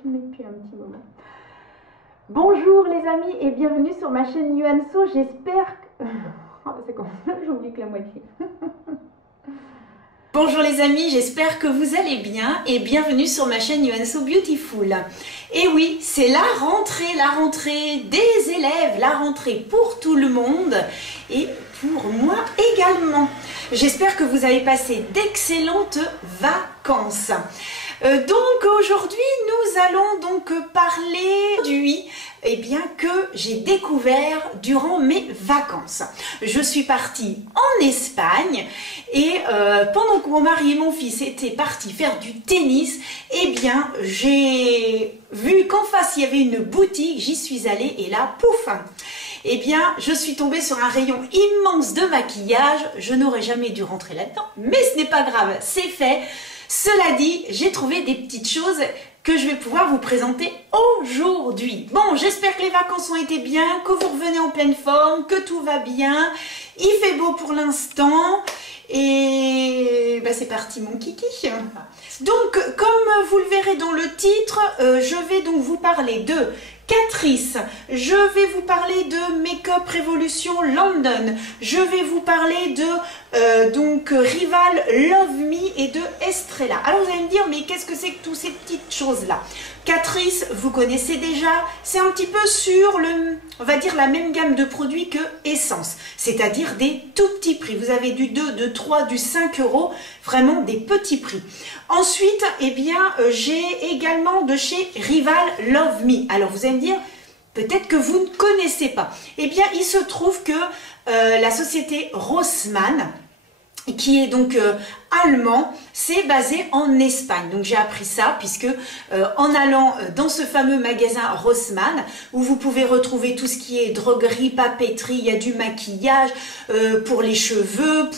filmé depuis un petit moment. Bonjour les amis et bienvenue sur ma chaîne Yuanso. J'espère que... Oh, c'est con, j'oublie que la moitié. Bonjour les amis, j'espère que vous allez bien et bienvenue sur ma chaîne Yuanso Beautiful. Et oui, c'est la rentrée des élèves, la rentrée pour tout le monde et pour moi également. J'espère que vous avez passé d'excellentes vacances. Donc aujourd'hui, nous allons donc parler du que j'ai découvert durant mes vacances. Je suis partie en Espagne et pendant que mon mari et mon fils étaient partis faire du tennis, j'ai vu qu'en face il y avait une boutique, j'y suis allée et là, pouf! Je suis tombée sur un rayon immense de maquillage. Je n'aurais jamais dû rentrer là-dedans, mais ce n'est pas grave, c'est fait. Cela dit, j'ai trouvé des petites choses que je vais pouvoir vous présenter aujourd'hui. Bon, j'espère que les vacances ont été bien, que vous revenez en pleine forme, que tout va bien. Il fait beau pour l'instant et c'est parti mon kiki. Donc, comme vous le verrez dans le titre, je vais donc vous parler de Catrice, je vais vous parler de Make-up Revolution London, je vais vous parler de Rival Love Me et de Estrella. Alors vous allez me dire, mais qu'est-ce que c'est que toutes ces petites choses-là? Catrice, vous connaissez déjà, c'est un petit peu sur on va dire la même gamme de produits que Essence, c'est-à-dire des tout petits prix. Vous avez du 2, du 3, du 5 euros, vraiment des petits prix. Ensuite, j'ai également de chez Rival Love Me. Alors vous allez me dire, peut-être que vous ne connaissez pas. Il se trouve que la société Rossmann, qui est donc allemand, c'est basé en Espagne. Donc j'ai appris ça puisque en allant dans ce fameux magasin Rossmann, où vous pouvez retrouver tout ce qui est droguerie, papeterie, il y a du maquillage, pour les cheveux,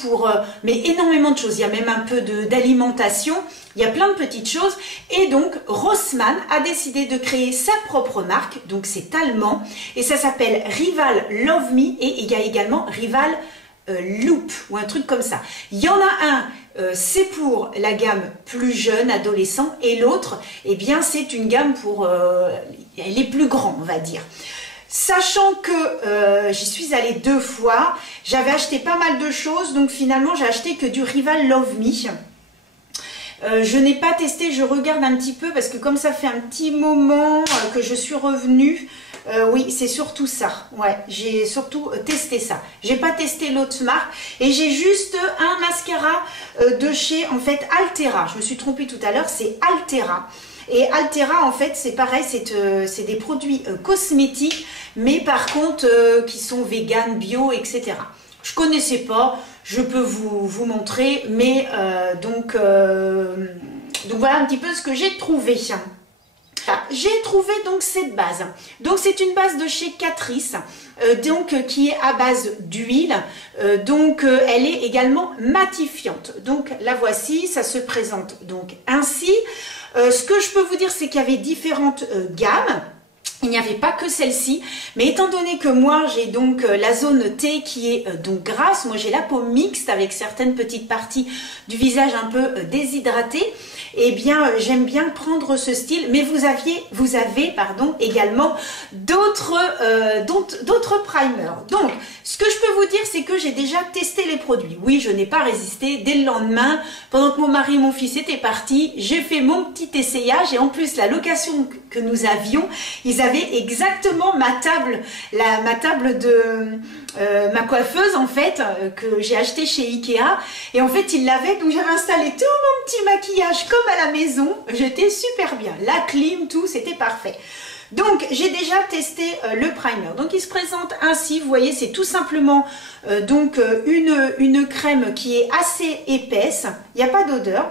mais énormément de choses. Il y a même un peu d'alimentation, il y a plein de petites choses. Et donc Rossmann a décidé de créer sa propre marque, donc c'est allemand, et ça s'appelle Rival Love Me, et il y a également Rival Loop ou un truc comme ça. Il y en a un, c'est pour la gamme plus jeune, adolescent, et l'autre, c'est une gamme pour les plus grands, on va dire. Sachant que j'y suis allée 2 fois, j'avais acheté pas mal de choses, donc finalement j'ai acheté que du Rival Love Me. Je n'ai pas testé, je regarde un petit peu parce que comme ça fait un petit moment que je suis revenue, oui, c'est surtout ça. Ouais, j'ai surtout testé ça. J'ai pas testé l'autre marque et j'ai juste un mascara de chez en fait Altera. Je me suis trompée tout à l'heure, c'est Altera. Et Altera, en fait, c'est pareil, c'est des produits cosmétiques, mais par contre qui sont vegan, bio, etc. Je connaissais pas, je peux vous montrer, mais donc voilà un petit peu ce que j'ai trouvé. J'ai trouvé donc cette base. Donc c'est une base de chez Catrice, qui est à base d'huile. Elle est également matifiante. Donc la voici, ça se présente donc ainsi. Ce que je peux vous dire, c'est qu'il y avait différentes gammes. Il n'y avait pas que celle-ci, mais étant donné que moi j'ai donc la zone T qui est donc grasse, moi j'ai la peau mixte avec certaines petites parties du visage un peu déshydratées, j'aime bien prendre ce style, mais vous avez également d'autres primers. Donc ce que je peux vous dire, c'est que j'ai déjà testé les produits. Oui, je n'ai pas résisté. Dès le lendemain, pendant que mon mari et mon fils étaient partis, j'ai fait mon petit essayage et en plus la location que nous avions, ils avaient exactement ma table de ma coiffeuse en fait, que j'ai acheté chez Ikea, et en fait ils l'avaient, donc j'avais installé tout mon petit maquillage comme à la maison. J'étais super bien, la clim, tout, c'était parfait. Donc j'ai déjà testé le primer. Donc il se présente ainsi, vous voyez, c'est tout simplement une crème qui est assez épaisse, il n'y a pas d'odeur.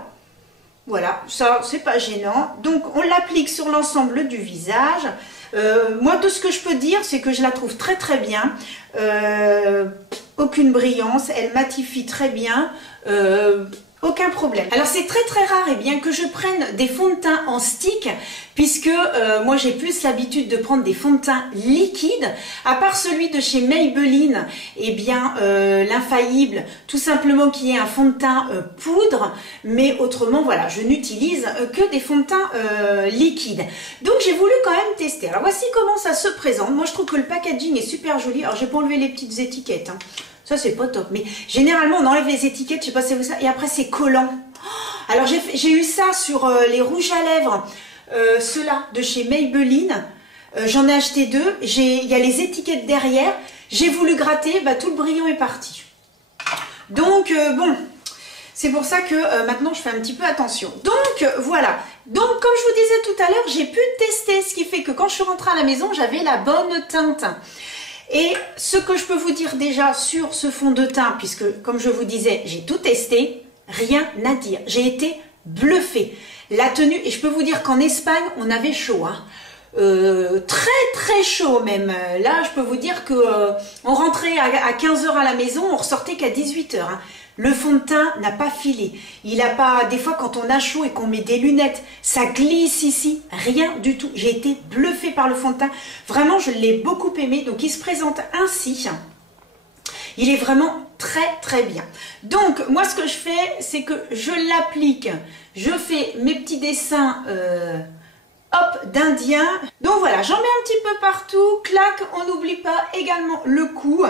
Voilà, ça c'est pas gênant. Donc on l'applique sur l'ensemble du visage. Moi, tout ce que je peux dire, c'est que je la trouve très très bien. Aucune brillance, elle matifie très bien. Aucun problème. Alors c'est très très rare bien que je prenne des fonds de teint en stick puisque moi j'ai plus l'habitude de prendre des fonds de teint liquides, à part celui de chez Maybelline, bien l'infaillible, tout simplement qui est un fond de teint poudre, mais autrement voilà, je n'utilise que des fonds de teint liquides. Donc j'ai voulu quand même tester. Alors voici comment ça se présente. Moi je trouve que le packaging est super joli. Alors j'ai pas enlevé les petites étiquettes, hein. Ça, c'est pas top. Mais généralement, on enlève les étiquettes, je sais pas si c'est ça, et après, c'est collant. Alors, j'ai eu ça sur les rouges à lèvres, ceux-là, de chez Maybelline. J'en ai acheté 2. Il y a les étiquettes derrière. J'ai voulu gratter, bah, tout le brillant est parti. Donc, bon, c'est pour ça que maintenant, je fais un petit peu attention. Donc, voilà. Donc, comme je vous disais tout à l'heure, j'ai pu tester, ce qui fait que quand je suis rentrée à la maison, j'avais la bonne teinte. Et ce que je peux vous dire déjà sur ce fond de teint, puisque comme je vous disais, j'ai tout testé, rien à dire. J'ai été bluffée. La tenue, et je peux vous dire qu'en Espagne, on avait chaud, hein. Très très chaud même. Là, je peux vous dire que on rentrait à 15 h à la maison, on ressortait qu'à 18 h, hein. Le fond de teint n'a pas filé. Il a pas. Des fois, quand on a chaud et qu'on met des lunettes, ça glisse ici. Rien du tout. J'ai été bluffée par le fond de teint. Vraiment, je l'ai beaucoup aimé. Donc, il se présente ainsi. Il est vraiment très très bien. Donc, moi, ce que je fais, c'est que je l'applique. Je fais mes petits dessins. Hop, d'Indien. Donc voilà, j'en mets un petit peu partout. Clac, on n'oublie pas également le cou.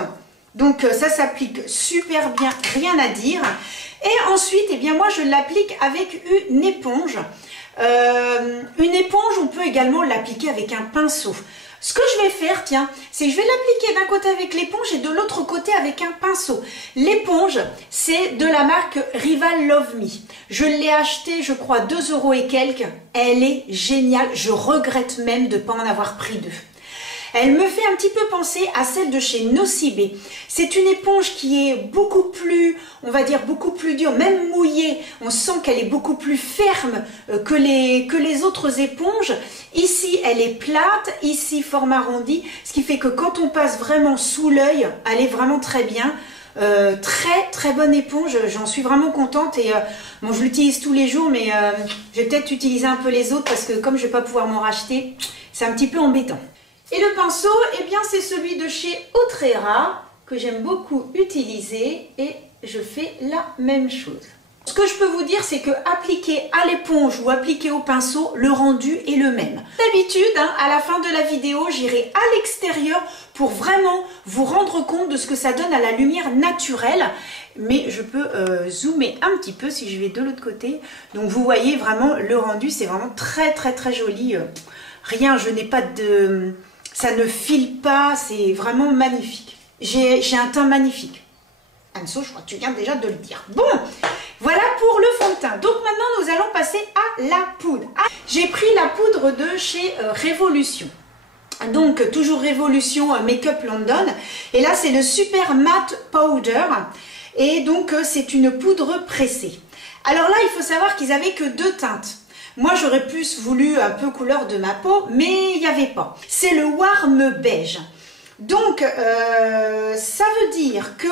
Donc ça s'applique super bien, rien à dire. Et ensuite, eh bien moi je l'applique avec une éponge. Une éponge, on peut également l'appliquer avec un pinceau. Ce que je vais faire, tiens, c'est que je vais l'appliquer d'un côté avec l'éponge et de l'autre côté avec un pinceau. L'éponge, c'est de la marque Rival Love Me. Je l'ai achetée, je crois, 2 € et quelques. Elle est géniale. Je regrette même de ne pas en avoir pris 2. Elle me fait un petit peu penser à celle de chez Nocibé. C'est une éponge qui est beaucoup plus, on va dire, beaucoup plus dure, même mouillée. On sent qu'elle est beaucoup plus ferme que les autres éponges. Ici, elle est plate, ici, forme arrondi, ce qui fait que quand on passe vraiment sous l'œil, elle est vraiment très bien. Très très bonne éponge, j'en suis vraiment contente et bon, je l'utilise tous les jours, mais je vais peut-être utiliser un peu les autres parce que comme je ne vais pas pouvoir m'en racheter, c'est un petit peu embêtant. Et le pinceau, eh bien c'est celui de chez Outrera que j'aime beaucoup utiliser et je fais la même chose. Ce que je peux vous dire, c'est que appliquer à l'éponge ou appliquer au pinceau, le rendu est le même. D'habitude, hein, à la fin de la vidéo, j'irai à l'extérieur pour vraiment vous rendre compte de ce que ça donne à la lumière naturelle. Mais je peux zoomer un petit peu si je vais de l'autre côté. Donc vous voyez vraiment le rendu, c'est vraiment très très très joli. Rien, je n'ai pas de... Ça ne file pas, c'est vraiment magnifique. J'ai un teint magnifique. Anso, je crois que tu viens déjà de le dire. Bon, voilà pour le fond de teint. Donc maintenant, nous allons passer à la poudre. J'ai pris la poudre de chez Révolution. Donc, toujours Révolution Make-up London. Et là, c'est le Super Matte Powder. Et donc, c'est une poudre pressée. Alors là, il faut savoir qu'ils n'avaient que 2 teintes. Moi, j'aurais plus voulu un peu couleur de ma peau, mais il n'y avait pas. C'est le Warm Beige. Donc, ça veut dire que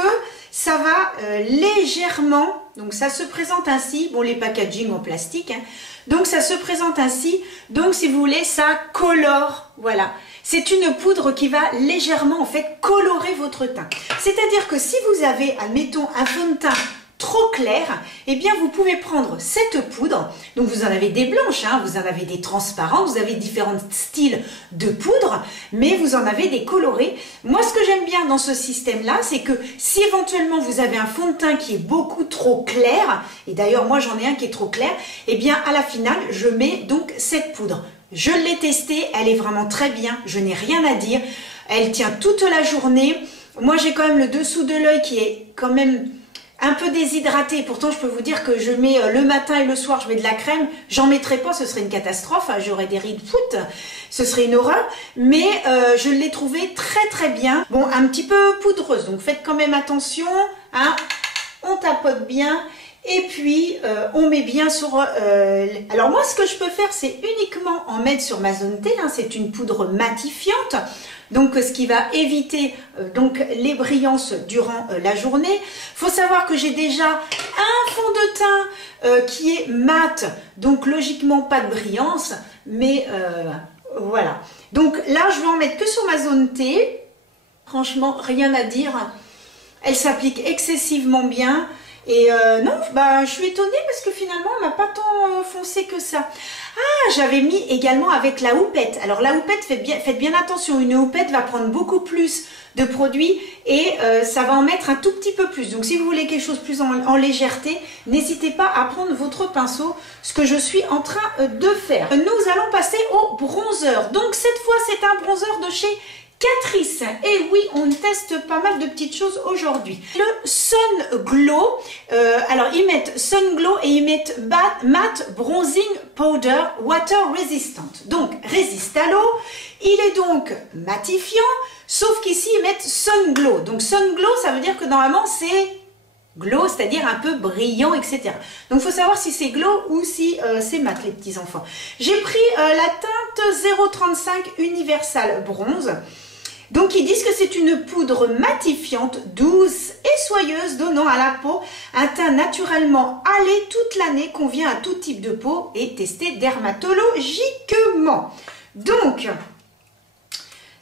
ça va légèrement, donc ça se présente ainsi, bon les packaging en plastique, hein, donc ça se présente ainsi, donc si vous voulez, ça colore, voilà. C'est une poudre qui va légèrement en fait colorer votre teint. C'est-à-dire que si vous avez, admettons, un fond de teint trop clair, eh bien vous pouvez prendre cette poudre, donc vous en avez des blanches, hein, vous en avez des transparents, vous avez différents styles de poudre, mais vous en avez des colorés. Moi ce que j'aime bien dans ce système là, c'est que si éventuellement vous avez un fond de teint qui est beaucoup trop clair, et d'ailleurs moi j'en ai un qui est trop clair, eh bien à la finale je mets donc cette poudre. Je l'ai testée, elle est vraiment très bien, je n'ai rien à dire, elle tient toute la journée. Moi j'ai quand même le dessous de l'œil qui est quand même un peu déshydraté, pourtant je peux vous dire que je mets le matin et le soir, je mets de la crème, j'en mettrai pas, ce serait une catastrophe, j'aurais des rides foot, ce serait une horreur, mais je l'ai trouvé très très bien. Bon, un petit peu poudreuse, donc faites quand même attention, hein, on tapote bien, Et puis, on met bien sur... alors moi, ce que je peux faire, c'est uniquement en mettre sur ma zone T. Hein, c'est une poudre matifiante. Donc, ce qui va éviter donc les brillances durant la journée. Il faut savoir que j'ai déjà un fond de teint qui est mat. Donc, logiquement, pas de brillance. Mais voilà. Donc là, je vais en mettre que sur ma zone T. Franchement, rien à dire. Elle s'applique excessivement bien. Et non, bah, je suis étonnée parce que finalement, elle m'a pas tant foncé que ça. Ah, j'avais mis également avec la houppette. Alors la houppette, faites bien attention. Une houppette va prendre beaucoup plus de produits et ça va en mettre un tout petit peu plus. Donc si vous voulez quelque chose plus en légèreté, n'hésitez pas à prendre votre pinceau, ce que je suis en train de faire. Nous allons passer au bronzer. Donc cette fois, c'est un bronzer de chez Catrice. Et oui, on teste pas mal de petites choses aujourd'hui. Le Sun Glow. Alors, ils mettent Sun Glow et ils mettent Matte Bronzing Powder Water Resistant. Donc, résiste à l'eau. Il est donc matifiant, sauf qu'ici, ils mettent Sun Glow. Donc, Sun Glow, ça veut dire que normalement, c'est glow, c'est-à-dire un peu brillant, etc. Donc, il faut savoir si c'est glow ou si c'est mat, les petits enfants. J'ai pris la teinte 035 Universal Bronze. Donc, ils disent que c'est une poudre matifiante, douce et soyeuse, donnant à la peau un teint naturellement allé toute l'année, convient à tout type de peau et testé dermatologiquement. Donc,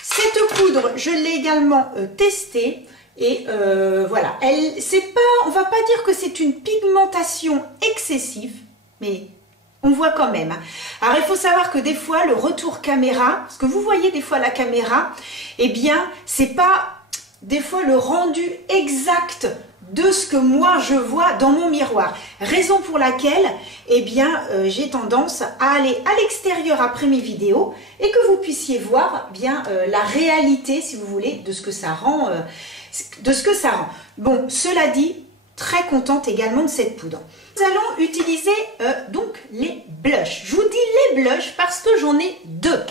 cette poudre, je l'ai également testée. Et voilà, on va pas dire que c'est une pigmentation excessive, mais on voit quand même. Alors, il faut savoir que des fois, le retour caméra, parce que vous voyez des fois la caméra, eh bien, c'est pas des fois le rendu exact de ce que moi je vois dans mon miroir. Raison pour laquelle, eh bien, j'ai tendance à aller à l'extérieur après mes vidéos et que vous puissiez voir bien la réalité, si vous voulez, de ce que ça rend. Bon, cela dit, très contente également de cette poudre. Nous allons utiliser donc les blushs. Je vous dis les blushs parce que j'en ai deux.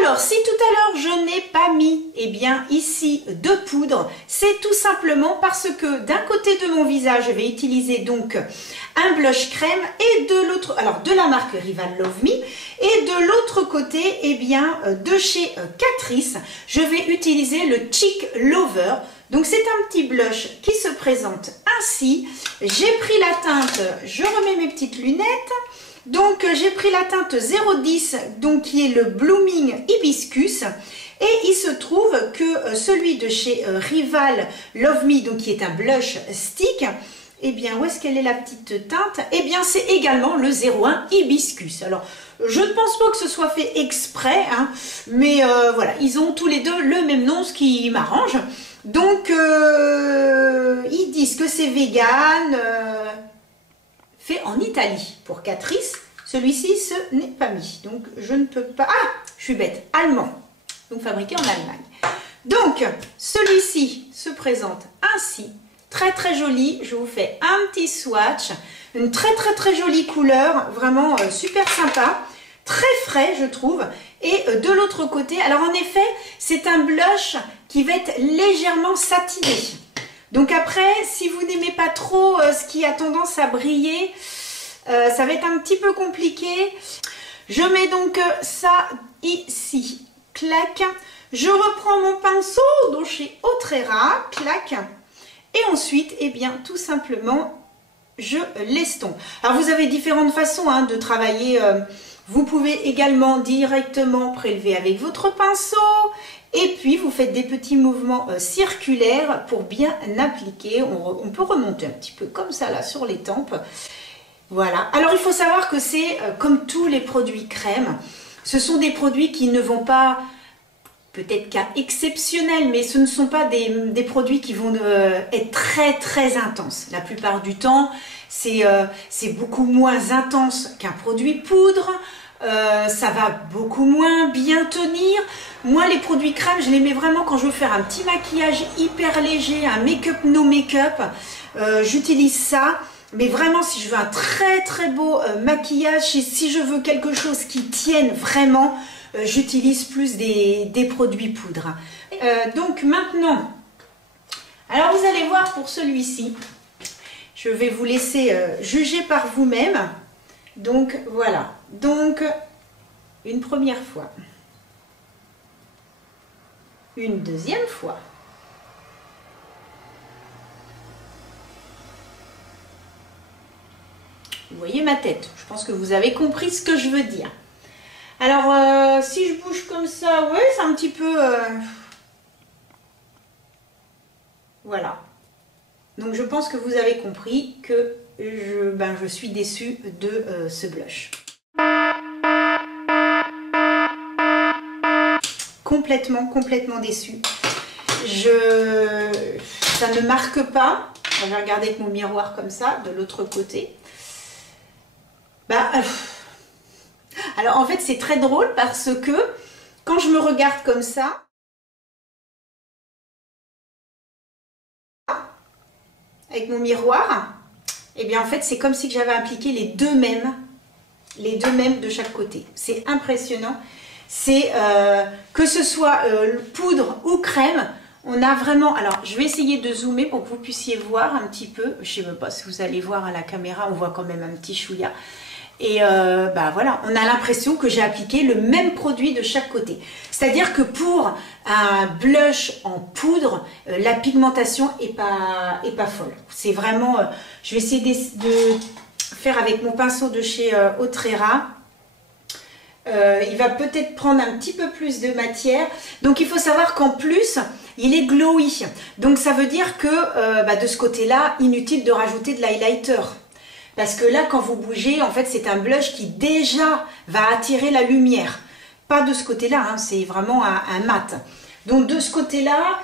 Alors, si tout à l'heure je n'ai pas mis, eh bien, ici, de poudre, c'est tout simplement parce que d'un côté de mon visage, je vais utiliser donc un blush crème et de l'autre, alors de la marque Rival Love Me, et de l'autre côté, eh bien, de chez Catrice, je vais utiliser le Cheek Lover. Donc, c'est un petit blush qui se présente ainsi. J'ai pris la teinte, je remets mes petites lunettes. Donc, j'ai pris la teinte 010, donc qui est le Blooming Hibiscus. Et il se trouve que celui de chez Rival Love Me, donc qui est un blush stick, eh bien, où est-ce qu'elle est la petite teinte? Eh bien, c'est également le 01 Hibiscus. Alors, je ne pense pas que ce soit fait exprès, hein, mais voilà, ils ont tous les deux le même nom, ce qui m'arrange. Donc, ils disent que c'est vegan, fait en Italie pour Catrice. Celui-ci, ce n'est pas mis. Donc, je ne peux pas... Ah, je suis bête. Allemand. Donc, fabriqué en Allemagne. Donc, celui-ci se présente ainsi. Très, très joli. Je vous fais un petit swatch. Une très, très, très jolie couleur. Vraiment super sympa. Très frais, je trouve. Et de l'autre côté, alors en effet, c'est un blush qui va être légèrement satiné. Donc après, si vous n'aimez pas trop ce qui a tendance à briller, ça va être un petit peu compliqué. Je mets donc ça ici, clac. Je reprends mon pinceau de chez Otrera, clac. Et ensuite, eh bien, tout simplement, je l'estompe. Alors, vous avez différentes façons hein, de travailler. Vous pouvez également directement prélever avec votre pinceau. Et puis, vous faites des petits mouvements circulaires pour bien appliquer. On peut remonter un petit peu comme ça, là, sur les tempes. Voilà. Alors, il faut savoir que c'est comme tous les produits crème. Ce sont des produits qui ne vont pas, peut-être cas exceptionnels, mais ce ne sont pas des produits qui vont être très, très intenses. La plupart du temps, c'est beaucoup moins intense qu'un produit poudre. Ça va beaucoup moins bien tenir. Moi, les produits crème, je les mets vraiment quand je veux faire un petit maquillage hyper léger, un make-up no make-up. J'utilise ça. Mais vraiment, si je veux un très très beau maquillage, si je veux quelque chose qui tienne vraiment, j'utilise plus des produits poudre. Donc maintenant, alors vous allez voir pour celui-ci, Je vais vous laisser juger par vous-même. Donc voilà, donc une première fois, une deuxième fois, vous voyez ma tête, je pense que vous avez compris ce que je veux dire. Alors si je bouge comme ça, ouais, c'est un petit peu... Voilà. Donc je pense que vous avez compris que je suis déçue de ce blush. Complètement déçue. Ça ne marque pas. Je vais regarder avec mon miroir comme ça, de l'autre côté. Alors en fait c'est très drôle parce que quand je me regarde comme ça, avec mon miroir, et bien en fait c'est comme si j'avais appliqué les deux mêmes de chaque côté. C'est impressionnant. C'est que ce soit poudre ou crème, on a vraiment... Alors je vais essayer de zoomer pour que vous puissiez voir un petit peu. Je ne sais même pas si vous allez voir à la caméra, on voit quand même un petit chouïa. Et voilà, on a l'impression que j'ai appliqué le même produit de chaque côté. C'est-à-dire que pour un blush en poudre, la pigmentation est pas folle. C'est vraiment... je vais essayer de faire avec mon pinceau de chez Autrera. Il va peut-être prendre un petit peu plus de matière. Donc il faut savoir qu'en plus, il est glowy. Donc ça veut dire que de ce côté-là, inutile de rajouter de l'highlighter. Parce que là, quand vous bougez, en fait, c'est un blush qui déjà va attirer la lumière. Pas de ce côté-là, hein, c'est vraiment un mat. Donc de ce côté-là,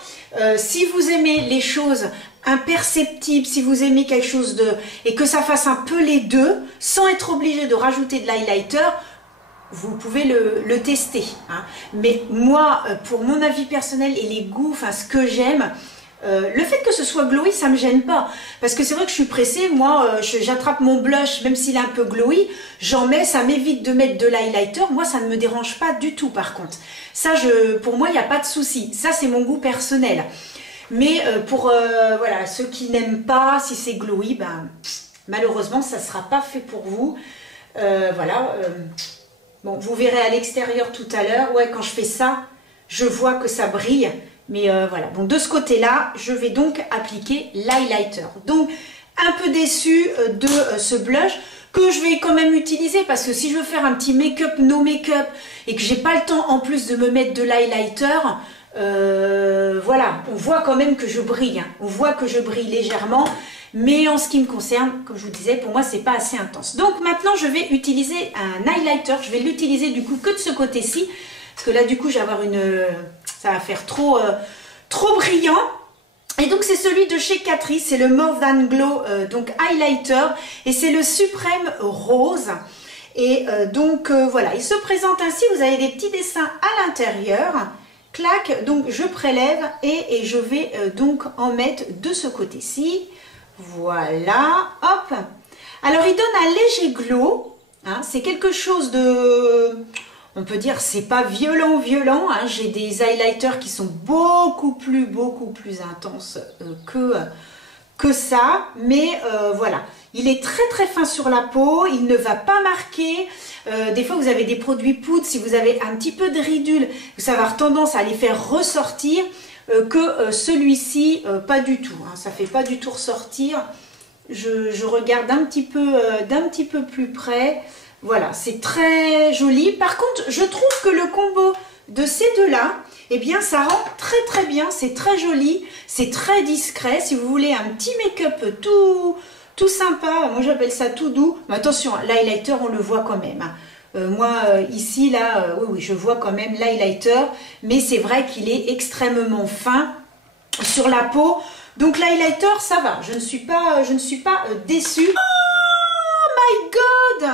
si vous aimez les choses imperceptibles, si vous aimez quelque chose et que ça fasse un peu les deux, sans être obligé de rajouter de l'highlighter, vous pouvez le tester. Hein. Mais moi, pour mon avis personnel et les goûts, enfin ce que j'aime, le fait que ce soit glowy, ça me gêne pas. Parce que c'est vrai que je suis pressée, moi, j'attrape mon blush, même s'il est un peu glowy, j'en mets, ça m'évite de mettre de l'highlighter. Moi, ça ne me dérange pas du tout, par contre. Ça, pour moi, il n'y a pas de souci. Ça, c'est mon goût personnel. Mais pour voilà, ceux qui n'aiment pas, si c'est glowy, malheureusement, ça ne sera pas fait pour vous. Voilà. Bon, vous verrez à l'extérieur tout à l'heure. Ouais, quand je fais ça, je vois que ça brille. Mais voilà, bon, de ce côté-là, je vais donc appliquer l'highlighter. Donc, un peu déçue de ce blush que je vais quand même utiliser parce que si je veux faire un petit make-up, no make-up et que j'ai pas le temps en plus de me mettre de l'highlighter, voilà, on voit quand même que je brille. Hein. On voit que je brille légèrement. Mais en ce qui me concerne, comme je vous disais, pour moi, c'est pas assez intense. Donc maintenant, je vais utiliser un highlighter. Je vais l'utiliser du coup que de ce côté-ci. Parce que là, du coup, je vais avoir ça va faire trop brillant. Et donc, c'est celui de chez Catrice. C'est le More Than Glow donc highlighter. Et c'est le Suprême Rose. Et donc, voilà. Il se présente ainsi. Vous avez des petits dessins à l'intérieur. Clac. Donc, je prélève et je vais donc en mettre de ce côté-ci. Voilà. Hop. Alors, il donne un léger glow. Hein, c'est quelque chose de... On peut dire c'est pas violent, hein. J'ai des highlighters qui sont beaucoup plus intenses que ça. Mais voilà, il est très fin sur la peau, il ne va pas marquer. Des fois vous avez des produits poudre, si vous avez un petit peu de ridule, ça va avoir tendance à les faire ressortir. Que celui-ci, pas du tout. Hein. Ça fait pas du tout ressortir. Je regarde d'un petit peu plus près. Voilà, c'est très joli. Par contre, je trouve que le combo de ces deux-là, eh bien, ça rend très bien. C'est très joli, c'est très discret. Si vous voulez un petit make-up tout sympa, moi j'appelle ça tout doux. Mais attention, l'highlighter, on le voit quand même. Hein. Moi, ici, là, oui, je vois quand même l'highlighter. Mais c'est vrai qu'il est extrêmement fin sur la peau. Donc l'highlighter, ça va. Je ne suis pas déçue. Oh my God!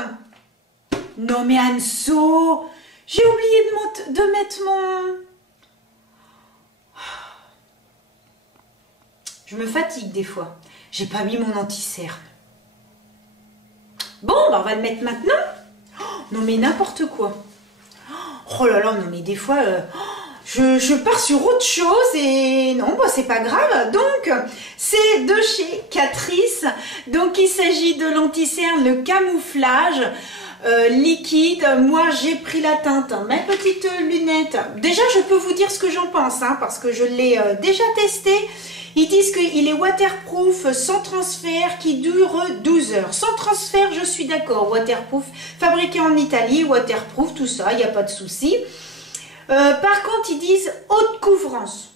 Non mais Anso, j'ai oublié de mettre mon... Je me fatigue des fois. J'ai pas mis mon anti-cerne. Bon, on va le mettre maintenant. Oh, non mais n'importe quoi. Oh là là, non mais des fois, je pars sur autre chose et non, bah, c'est pas grave. Donc, c'est de chez Catrice. Donc, il s'agit de l'anti-cerne, le camouflage liquide. Moi, j'ai pris la teinte, mes petites lunettes. Déjà, je peux vous dire ce que j'en pense, hein, parce que je l'ai déjà testé. Ils disent qu'il est waterproof, sans transfert, qui dure 12 heures. Sans transfert, je suis d'accord. Waterproof, fabriqué en Italie, waterproof, tout ça, il n'y a pas de souci. Par contre, ils disent haute couvrance.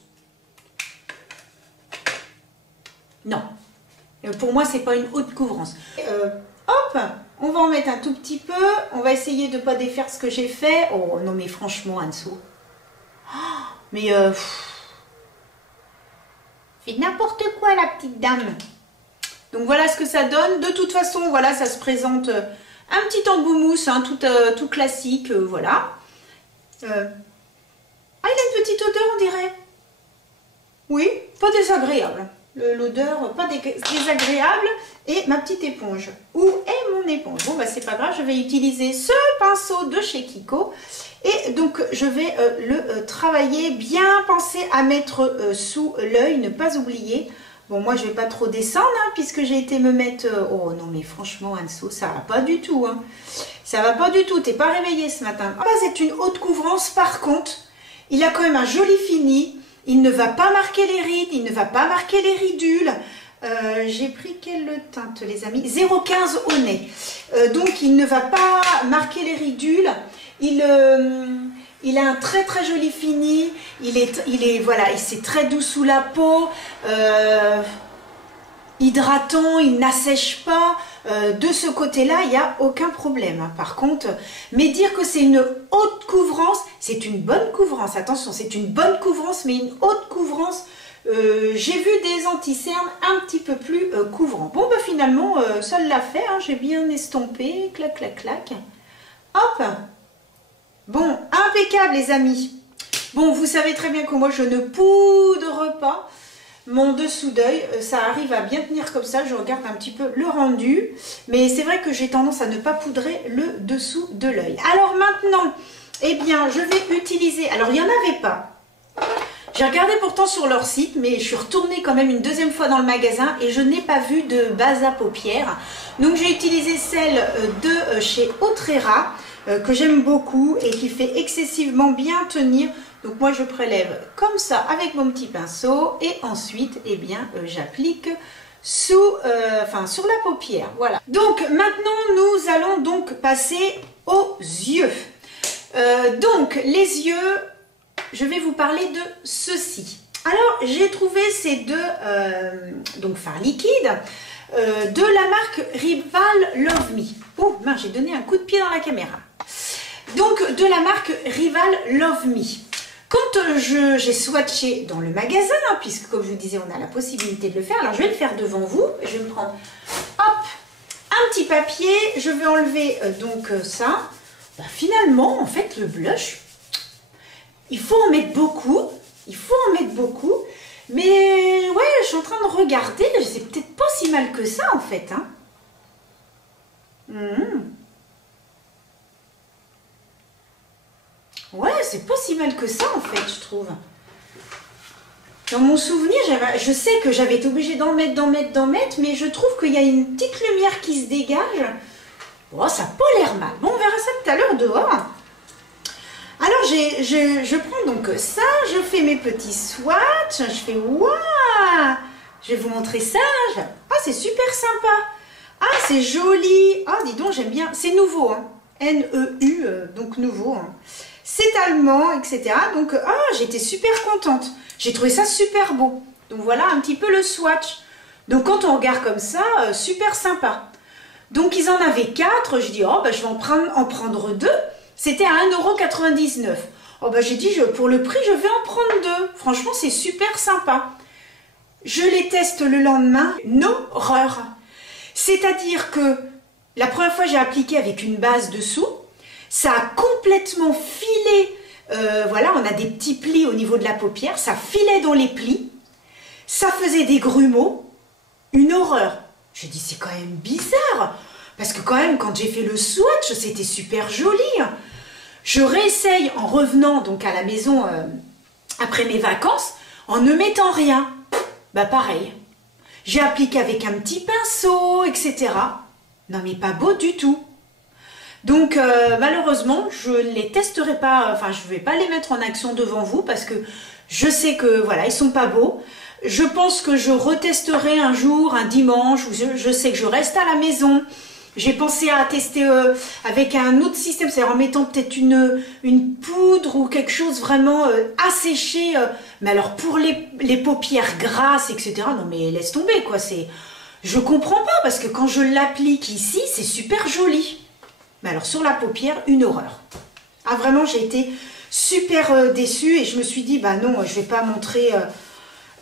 Non. Pour moi, c'est pas une haute couvrance. Hop, on va en mettre un tout petit peu. On va essayer de ne pas défaire ce que j'ai fait. Oh non, mais franchement, Anso. Oh, mais fait n'importe quoi, la petite dame. Donc voilà ce que ça donne. De toute façon, voilà, ça se présente un petit embout mousse, hein, tout classique, voilà. Ah, il a une petite odeur, on dirait. Oui, pas désagréable. L'odeur, pas désagréable. Et ma petite éponge. Où est mon éponge? Bon, bah c'est pas grave, je vais utiliser ce pinceau de chez Kiko. Et donc, je vais le travailler, bien penser à mettre sous l'œil, ne pas oublier. Bon, moi, je vais pas trop descendre, hein, puisque j'ai été me mettre... Oh non, mais franchement, Anso, ça va pas du tout. Hein. Ça va pas du tout, t'es pas réveillée ce matin. C'est une haute couvrance, par contre. Il a quand même un joli fini. Il ne va pas marquer les rides, il ne va pas marquer les ridules. J'ai pris quelle teinte, les amis? 0,15 au nez. Donc, il ne va pas marquer les ridules. Il a un très très joli fini. Voilà, c'est très doux sous la peau. Hydratant, il n'assèche pas. De ce côté-là, il n'y a aucun problème. Hein. Par contre, mais dire que c'est une haute couvrance, c'est une bonne couvrance. Attention, c'est une bonne couvrance, mais une haute couvrance. J'ai vu des anti-cernes un petit peu plus couvrants. Bon, bah finalement, ça l'a fait. Hein. J'ai bien estompé. Clac, clac, clac. Hop. Bon, impeccable, les amis. Bon, vous savez très bien que moi, je ne poudre pas mon dessous d'œil, ça arrive à bien tenir comme ça, je regarde un petit peu le rendu, mais c'est vrai que j'ai tendance à ne pas poudrer le dessous de l'œil. Alors maintenant, eh bien, je vais utiliser, alors il n'y en avait pas, j'ai regardé pourtant sur leur site, mais je suis retournée quand même une deuxième fois dans le magasin et je n'ai pas vu de base à paupières, donc j'ai utilisé celle de chez Autrera, que j'aime beaucoup et qui fait excessivement bien tenir. Donc moi je prélève comme ça avec mon petit pinceau et ensuite eh bien j'applique sur la paupière. Voilà. Donc maintenant nous allons donc passer aux yeux. Donc les yeux, je vais vous parler de ceci. Alors j'ai trouvé ces deux donc fards liquides de la marque Rival Love Me. Oh mince, j'ai donné un coup de pied dans la caméra. Donc de la marque Rival Love Me. Quand j'ai swatché dans le magasin, hein, puisque comme je vous disais, on a la possibilité de le faire, alors je vais le faire devant vous. Je vais me prendre hop, un petit papier, je vais enlever donc ça. Ben, finalement, en fait, le blush, il faut en mettre beaucoup. Il faut en mettre beaucoup. Mais ouais, je suis en train de regarder, c'est peut-être pas si mal que ça en fait. Hein. Ouais, c'est pas si mal que ça en fait, je trouve. Dans mon souvenir, je sais que j'avais été obligée d'en mettre, mais je trouve qu'il y a une petite lumière qui se dégage. Oh, ça n'a pas l'air mal. Bon, on verra ça tout à l'heure dehors. Alors, je prends donc ça, je fais mes petits swatchs, je fais waouh. Je vais vous montrer ça. Ah, c'est super sympa. Ah, c'est joli. Ah, dis donc, j'aime bien. C'est nouveau, hein. N-E-U, donc nouveau, hein. C'est allemand, etc. Donc, ah, j'étais super contente. J'ai trouvé ça super beau. Donc, voilà un petit peu le swatch. Donc, quand on regarde comme ça, super sympa. Donc, ils en avaient 4. Je dis, oh, bah, je vais en prendre 2. C'était à 1,99 €. Oh, bah, j'ai dit, pour le prix, je vais en prendre 2. Franchement, c'est super sympa. Je les teste le lendemain. Une horreur. C'est-à-dire que la première fois, j'ai appliqué avec une base dessous. Ça a complètement filé, voilà, on a des petits plis au niveau de la paupière, ça filait dans les plis, ça faisait des grumeaux, une horreur. J'ai dit, c'est quand même bizarre, parce que quand même, quand j'ai fait le swatch, c'était super joli. Je réessaye en revenant donc à la maison après mes vacances, en ne mettant rien. Bah pareil, j'ai appliqué avec un petit pinceau, etc. Non mais pas beau du tout. Donc malheureusement, je ne les testerai pas, enfin je ne vais pas les mettre en action devant vous parce que je sais que voilà, ils sont pas beaux. Je pense que je retesterai un jour, un dimanche, où je sais que je reste à la maison. J'ai pensé à tester avec un autre système, c'est-à-dire en mettant peut-être une poudre ou quelque chose vraiment asséché. Mais alors pour les paupières grasses, etc. Non mais laisse tomber quoi, je comprends pas parce que quand je l'applique ici, c'est super joli. Mais alors sur la paupière, une horreur. Ah vraiment, j'ai été super déçue et je me suis dit, bah non, je vais pas montrer,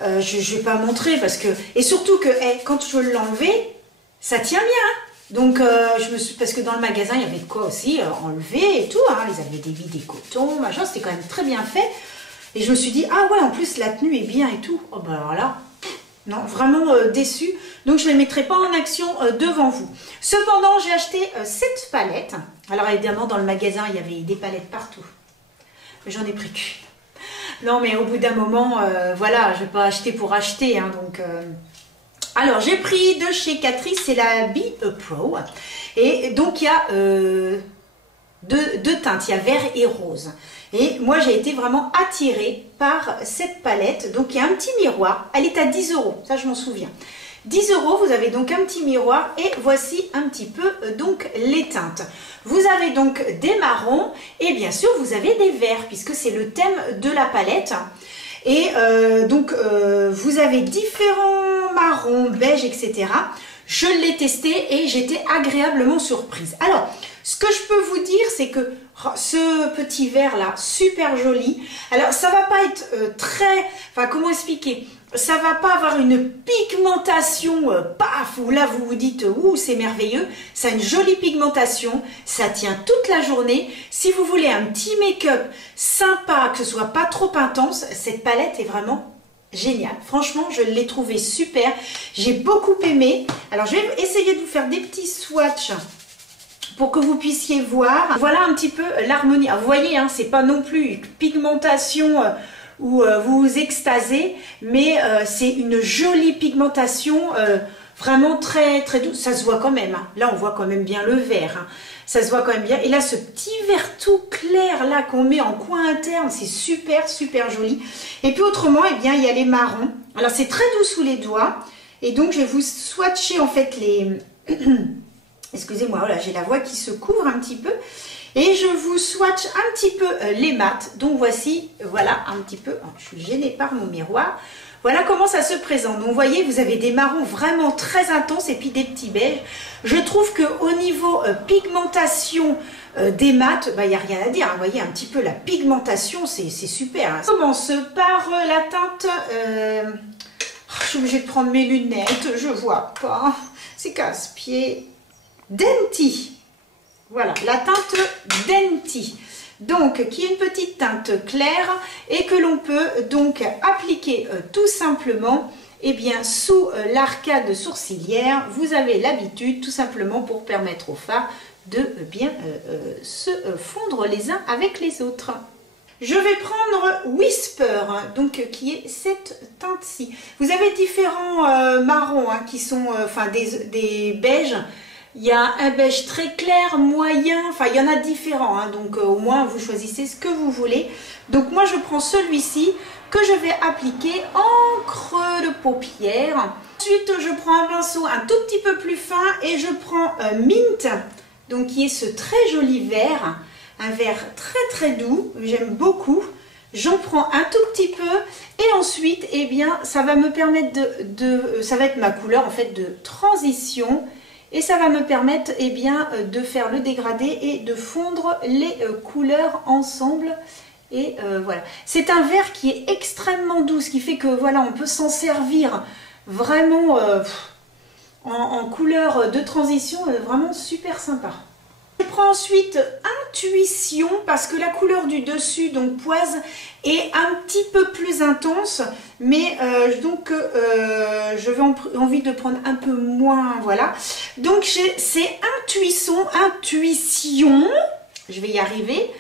je vais pas montrer parce que... Et surtout que quand je l'enlevais, ça tient bien. Donc parce que dans le magasin, il y avait de quoi aussi enlever et tout. Hein. Ils avaient des cotons, machin, c'était quand même très bien fait. Et je me suis dit, ah ouais, en plus la tenue est bien et tout. Oh bah alors là... Non, vraiment déçue. Donc, je ne les mettrai pas en action devant vous. Cependant, j'ai acheté cette palette. Alors, évidemment, dans le magasin, il y avait des palettes partout. Mais j'en ai pris qu'une. Non, mais au bout d'un moment, voilà, je ne vais pas acheter pour acheter. Hein, donc, alors, j'ai pris de chez Catrice, c'est la Be Pro. Et donc, il y a deux teintes. Il y a vert et rose. Et moi, j'ai été vraiment attirée par cette palette. Donc, il y a un petit miroir. Elle est à 10 €. Ça, je m'en souviens. 10 €, vous avez donc un petit miroir. Et voici un petit peu donc les teintes. Vous avez donc des marrons. Et bien sûr, vous avez des verts, puisque c'est le thème de la palette. Et donc, vous avez différents marrons, beige, etc. Je l'ai testé et j'étais agréablement surprise. Alors, ce que je peux vous dire, c'est que ce petit vert là, super joli. Alors, ça va pas être très... Enfin, comment expliquer? Ça va pas avoir une pigmentation, paf, où là vous vous dites, ouh, c'est merveilleux. Ça a une jolie pigmentation, ça tient toute la journée. Si vous voulez un petit make-up sympa, que ce soit pas trop intense, cette palette est vraiment géniale. Franchement, je l'ai trouvée super. J'ai beaucoup aimé. Alors, je vais essayer de vous faire des petits swatchs pour que vous puissiez voir. Voilà un petit peu l'harmonie. Vous voyez, hein, c'est pas non plus une pigmentation où vous vous extasez, mais c'est une jolie pigmentation vraiment très très douce. Ça se voit quand même. Hein. Là, on voit quand même bien le vert. Hein. Ça se voit quand même bien. Et là, ce petit vert tout clair là qu'on met en coin interne, c'est super super joli. Et puis autrement, eh bien, il y a les marrons. Alors, c'est très doux sous les doigts. Et donc, je vais vous swatcher en fait les... Excusez-moi, voilà, j'ai la voix qui se couvre un petit peu. Et je vous swatch un petit peu les mats. Donc voici, voilà, un petit peu, oh, je suis gênée par mon miroir. Voilà comment ça se présente. Donc vous voyez, vous avez des marrons vraiment très intenses et puis des petits beiges. Je trouve qu'au niveau pigmentation des mats, bah, il n'y a rien à dire. Hein. Vous voyez, un petit peu la pigmentation, c'est super. Hein. Je commence par la teinte... je suis obligée de prendre mes lunettes, je vois pas. C'est casse-pied. Denti, voilà, la teinte Denti, donc qui est une petite teinte claire et que l'on peut donc appliquer tout simplement bien, sous l'arcade sourcilière. Vous avez l'habitude tout simplement pour permettre aux fards de bien se fondre les uns avec les autres. Je vais prendre Whisper, donc qui est cette teinte-ci. Vous avez différents marrons hein, qui sont enfin des beiges. Il y a un beige très clair, moyen, enfin il y en a différents, hein, donc au moins vous choisissez ce que vous voulez. Donc moi je prends celui-ci que je vais appliquer en creux de paupière. Ensuite je prends un pinceau un tout petit peu plus fin et je prends Mint, donc qui est ce très joli vert, un vert très très doux, j'aime beaucoup. J'en prends un tout petit peu et ensuite eh bien ça va me permettre ça va être ma couleur en fait de transition. Et ça va me permettre eh bien, de faire le dégradé et de fondre les couleurs ensemble. Et voilà. C'est un vert qui est extrêmement doux, ce qui fait que voilà, on peut s'en servir vraiment en couleur de transition, vraiment super sympa. Je prends ensuite Intuition parce que la couleur du dessus, donc poise, est un petit peu plus intense, mais donc j'avais envie de prendre un peu moins, voilà. Donc c'est Intuition, je vais y arriver,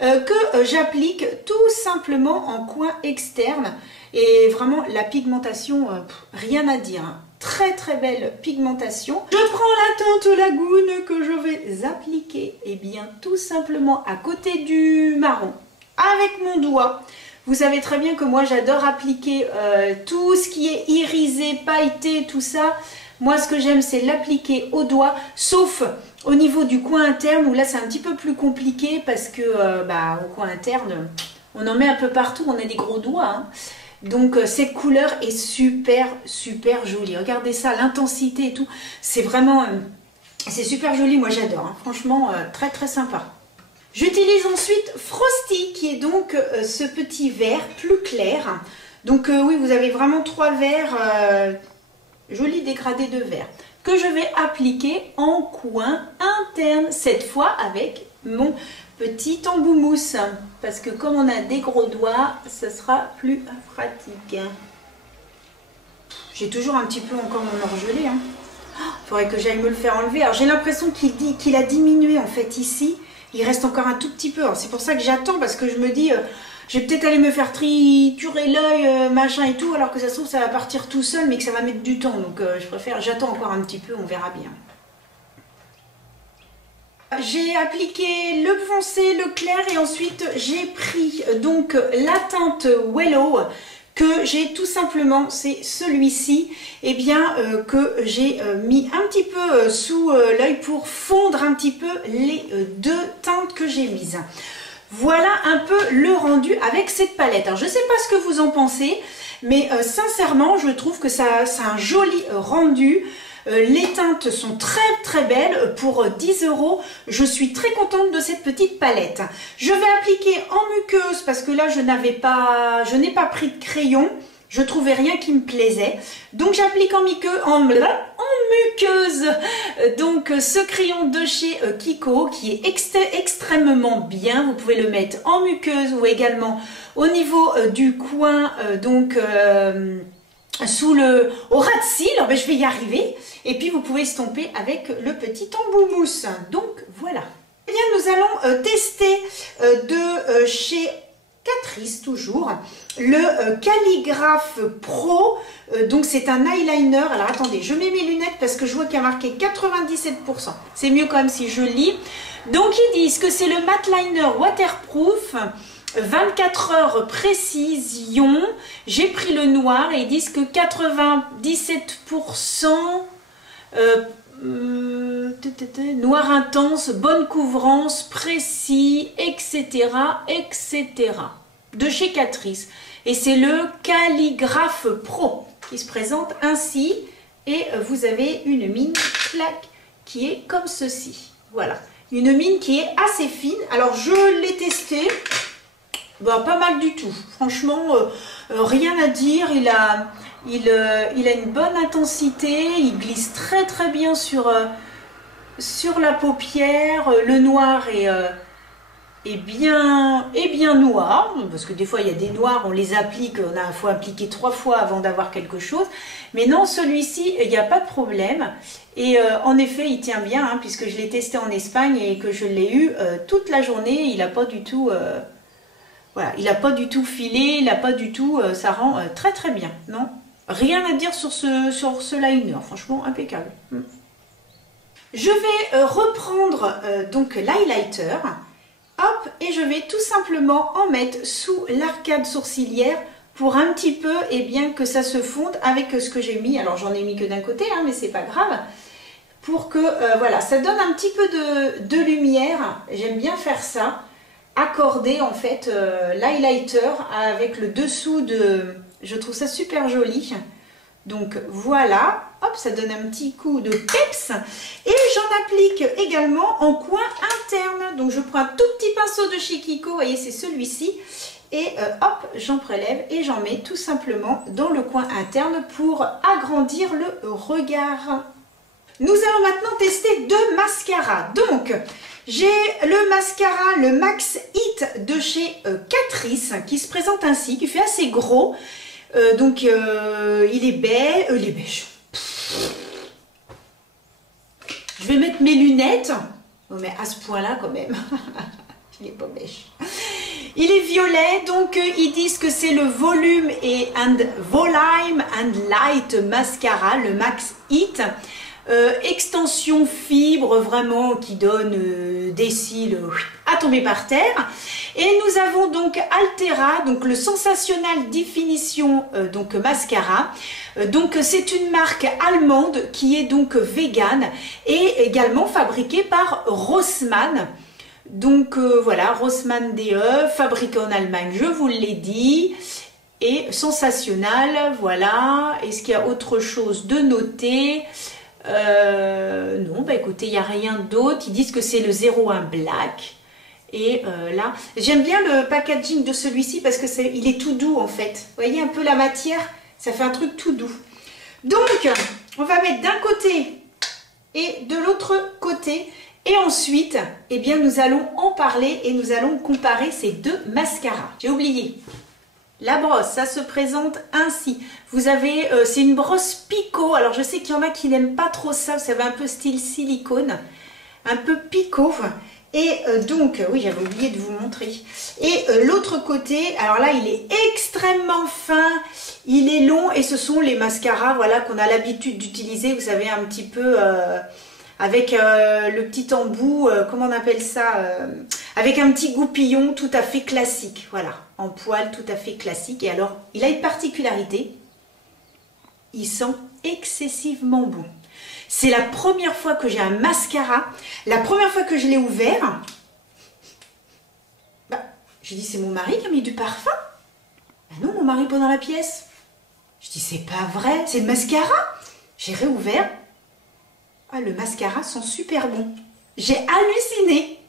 que j'applique tout simplement en coin externe. Et vraiment, la pigmentation, rien à dire. Hein. Très très belle pigmentation. Je prends la teinte Lagune que je vais appliquer, et bien tout simplement à côté du marron, avec mon doigt. Vous savez très bien que moi j'adore appliquer tout ce qui est irisé, pailleté, tout ça. Moi ce que j'aime c'est l'appliquer au doigt, sauf au niveau du coin interne où là c'est un petit peu plus compliqué parce que au coin interne on en met un peu partout, on a des gros doigts. Hein. Donc cette couleur est super super jolie. Regardez ça, l'intensité et tout, c'est vraiment, c'est super joli, moi j'adore. Hein. Franchement très très sympa. J'utilise ensuite Frosty qui est donc ce petit vert plus clair. Donc oui, vous avez vraiment 3 verres, jolis dégradés de vert, que je vais appliquer en coin interne, cette fois avec mon petit embout mousse. Parce que comme on a des gros doigts, ça sera plus pratique. J'ai toujours un petit peu encore mon orgelé. Hein. Il faudrait que j'aille me le faire enlever. Alors j'ai l'impression qu'il a diminué en fait ici. Il reste encore un tout petit peu. C'est pour ça que j'attends parce que je me dis, je vais peut-être aller me faire triturer l'œil, machin et tout, alors que ça se trouve ça va partir tout seul, mais que ça va mettre du temps. Donc je préfère, j'attends encore un petit peu, on verra bien. J'ai appliqué le foncé, le clair et ensuite j'ai pris donc la teinte Wellow que j'ai tout simplement, c'est celui-ci, et bien que j'ai mis un petit peu sous l'œil pour fondre un petit peu les 2 teintes que j'ai mises. Voilà un peu le rendu avec cette palette. Alors je ne sais pas ce que vous en pensez, mais sincèrement je trouve que ça c'est un joli rendu. Les teintes sont très très belles pour 10 €. Je suis très contente de cette petite palette. Je vais appliquer en muqueuse parce que là je n'ai pas pris de crayon. Je trouvais rien qui me plaisait. Donc j'applique en muqueuse donc ce crayon de chez Kiko qui est extrêmement bien. Vous pouvez le mettre en muqueuse ou également au niveau du coin au ras de cils. Je vais y arriver. Et puis vous pouvez estomper avec le petit embout mousse. Donc voilà. Eh bien, nous allons tester de chez Catrice toujours le Calligraphe Pro. Donc c'est un eyeliner. Alors attendez, je mets mes lunettes parce que je vois qu'il y a marqué 97%. C'est mieux quand même si je lis. Donc ils disent que c'est le matte liner waterproof. 24 heures précision. J'ai pris le noir et ils disent que 97% noir intense, bonne couvrance, précis, etc. etc. de chez Catrice. Et c'est le Calligraphe Pro qui se présente ainsi. Et vous avez une mine clac qui est comme ceci. Voilà. Une mine qui est assez fine. Alors je l'ai testé. Bon, pas mal du tout. Franchement, rien à dire. Il a une bonne intensité. Il glisse très très bien sur la paupière. Le noir est bien noir. Parce que des fois, il y a des noirs, on les applique. Il faut appliquer 3 fois avant d'avoir quelque chose. Mais non, celui-ci, il n'y a pas de problème. Et en effet, il tient bien. Hein, puisque je l'ai testé en Espagne et que je l'ai eu toute la journée. Il n'a pas du tout... Voilà, il n'a pas du tout filé, il n'a pas du tout, ça rend très très bien, non? Rien à dire sur ce liner, franchement impeccable. Je vais reprendre donc l'highlighter, hop, et je vais tout simplement en mettre sous l'arcade sourcilière pour un petit peu, et bien que ça se fonde avec ce que j'ai mis. Alors j'en ai mis que d'un côté, hein, mais c'est pas grave. Pour que, voilà, ça donne un petit peu de lumière, j'aime bien faire ça. Accorder en fait l'highlighter avec le dessous de... Je trouve ça super joli. Donc voilà, hop, ça donne un petit coup de peps. Et j'en applique également en coin interne. Donc je prends un tout petit pinceau de chez Kiko, vous voyez c'est celui-ci. Et hop, j'en prélève et j'en mets tout simplement dans le coin interne pour agrandir le regard. Nous allons maintenant tester 2 mascaras. Donc... j'ai le mascara, le Max Hit de chez Catrice, qui se présente ainsi, qui fait assez gros. Donc, il est beige. Je vais mettre mes lunettes. Oh, mais à ce point-là, quand même. Il est pas mèche. Il est violet, donc ils disent que c'est le volume volume and light mascara, le Max Hit. Extension fibre vraiment qui donne des cils à tomber par terre. Et nous avons donc Altera, donc le Sensationnel Definition donc mascara. Donc c'est une marque allemande qui est donc vegan et également fabriquée par Rossmann. Donc voilà, Rossmann DE, fabriqué en Allemagne, je vous l'ai dit. Et Sensationnel, voilà. Est-ce qu'il y a autre chose de noter? Non, bah écoutez, il n'y a rien d'autre. Ils disent que c'est le 01 Black. Et là, j'aime bien le packaging de celui-ci parce que il est tout doux en fait. Vous voyez un peu la matière, ça fait un truc tout doux. Donc, on va mettre d'un côté et de l'autre côté. Et ensuite, eh bien, nous allons en parler et nous allons comparer ces deux mascaras. J'ai oublié. La brosse, ça se présente ainsi. Vous avez, c'est une brosse picot. Alors je sais qu'il y en a qui n'aiment pas trop ça. Vous savez, un peu style silicone, un peu picot. Et donc, oui, j'avais oublié de vous montrer. Et l'autre côté, alors là, il est extrêmement fin. Il est long et ce sont les mascaras, voilà, qu'on a l'habitude d'utiliser. Vous savez, un petit peu avec le petit embout, comment on appelle ça, avec un petit goupillon tout à fait classique, voilà, en poil tout à fait classique. Et alors, il a une particularité, il sent excessivement bon. C'est la première fois que j'ai un mascara, la première fois que je l'ai ouvert, bah, je dis c'est mon mari qui a mis du parfum. Bah non, mon mari n'est pas dans la pièce. Je dis c'est pas vrai, c'est le mascara. J'ai réouvert. Ah, le mascara sent super bon. J'ai halluciné.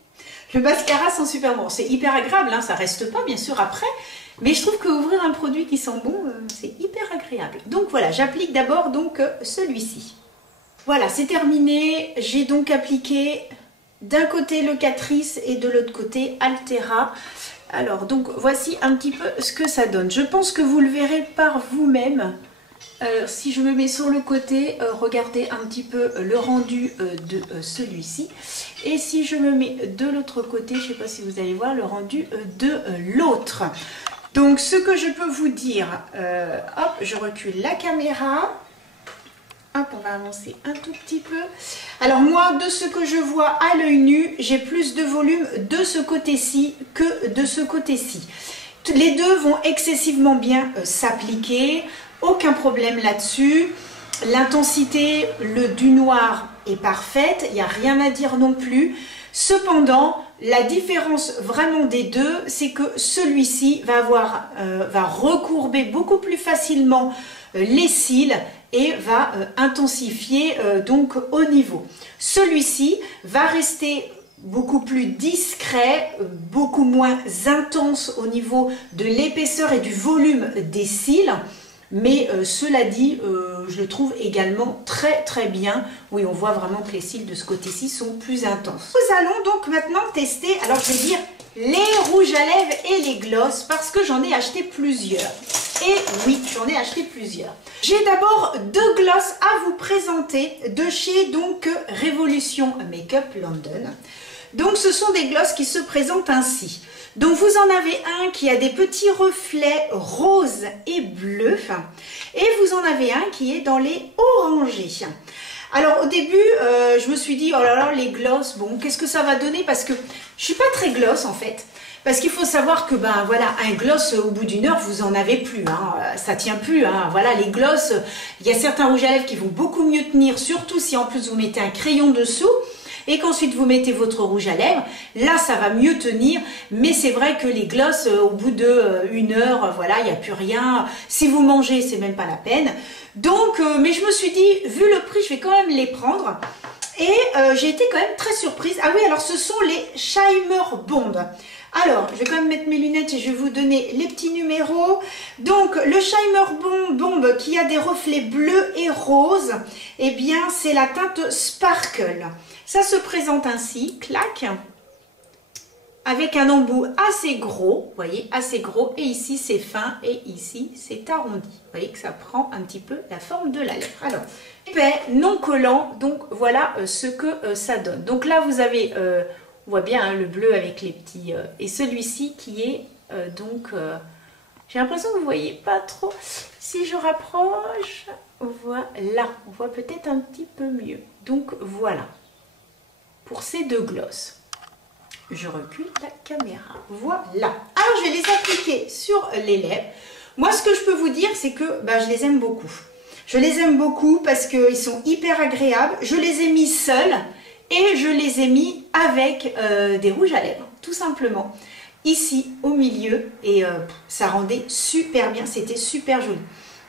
Le mascara sent super bon. C'est hyper agréable, hein, ça reste pas bien sûr après. Mais je trouve qu'ouvrir un produit qui sent bon, c'est hyper agréable. Donc voilà, j'applique d'abord donc celui-ci. Voilà, c'est terminé. J'ai donc appliqué d'un côté le Catrice et de l'autre côté Altera. Alors donc voici un petit peu ce que ça donne. Je pense que vous le verrez par vous-même. Si je me mets sur le côté, regardez un petit peu le rendu de celui-ci. Et si je me mets de l'autre côté, je ne sais pas si vous allez voir le rendu de l'autre. Donc ce que je peux vous dire, hop, je recule la caméra. Hop, on va avancer un tout petit peu. Alors moi, de ce que je vois à l'œil nu, j'ai plus de volume de ce côté-ci que de ce côté-ci. Les deux vont excessivement bien s'appliquer. Aucun problème là-dessus. L'intensité du noir est parfaite, il n'y a rien à dire non plus. Cependant, la différence vraiment des deux, c'est que celui-ci va recourber beaucoup plus facilement les cils et va intensifier donc au niveau. Celui-ci va rester beaucoup plus discret, beaucoup moins intense au niveau de l'épaisseur et du volume des cils. Mais cela dit, je le trouve également très très bien. Oui, on voit vraiment que les cils de ce côté-ci sont plus intenses. Nous allons donc maintenant tester, alors je vais dire, les rouges à lèvres et les glosses parce que j'en ai acheté plusieurs. Et oui, j'en ai acheté plusieurs. J'ai d'abord deux glosses à vous présenter de chez donc Revolution Makeup London. Donc ce sont des glosses qui se présentent ainsi. Donc vous en avez un qui a des petits reflets roses et bleus et vous en avez un qui est dans les orangés. Alors au début je me suis dit oh là là les glosses, bon qu'est-ce que ça va donner parce que je suis pas très gloss en fait. Parce qu'il faut savoir que ben voilà un gloss au bout d'une heure vous en avez plus, hein, ça tient plus. Hein, voilà les glosses, il y a certains rouges à lèvres qui vont beaucoup mieux tenir, surtout si en plus vous mettez un crayon dessous. Et qu'ensuite vous mettez votre rouge à lèvres, là ça va mieux tenir, mais c'est vrai que les glosses au bout de une heure, voilà, il n'y a plus rien. Si vous mangez, c'est même pas la peine. Donc, mais je me suis dit, vu le prix, je vais quand même les prendre. Et j'ai été quand même très surprise. Ah oui, alors ce sont les Shimmer Bond. Alors, je vais quand même mettre mes lunettes et je vais vous donner les petits numéros. Donc, le Shimmer Bomb qui a des reflets bleus et roses, eh bien, c'est la teinte Sparkle. Ça se présente ainsi, clac, avec un embout assez gros, vous voyez, assez gros. Et ici, c'est fin et ici, c'est arrondi. Vous voyez que ça prend un petit peu la forme de la lèvre. Alors, épais, non collant, donc voilà ce que ça donne. Donc là, vous avez On voit bien hein, le bleu avec les petits... et celui-ci qui est donc... j'ai l'impression que vous ne voyez pas trop. Si je rapproche, voilà, on voit peut-être un petit peu mieux. Donc voilà, pour ces deux glosses. Je recule la caméra. Voilà. Alors, je vais les appliquer sur les lèvres. Moi, ce que je peux vous dire, c'est que bah, je les aime beaucoup. Je les aime beaucoup parce qu'ils sont hyper agréables. Je les ai mis seuls et je les ai mis avec des rouges à lèvres, tout simplement. Ici, au milieu, et ça rendait super bien. C'était super joli.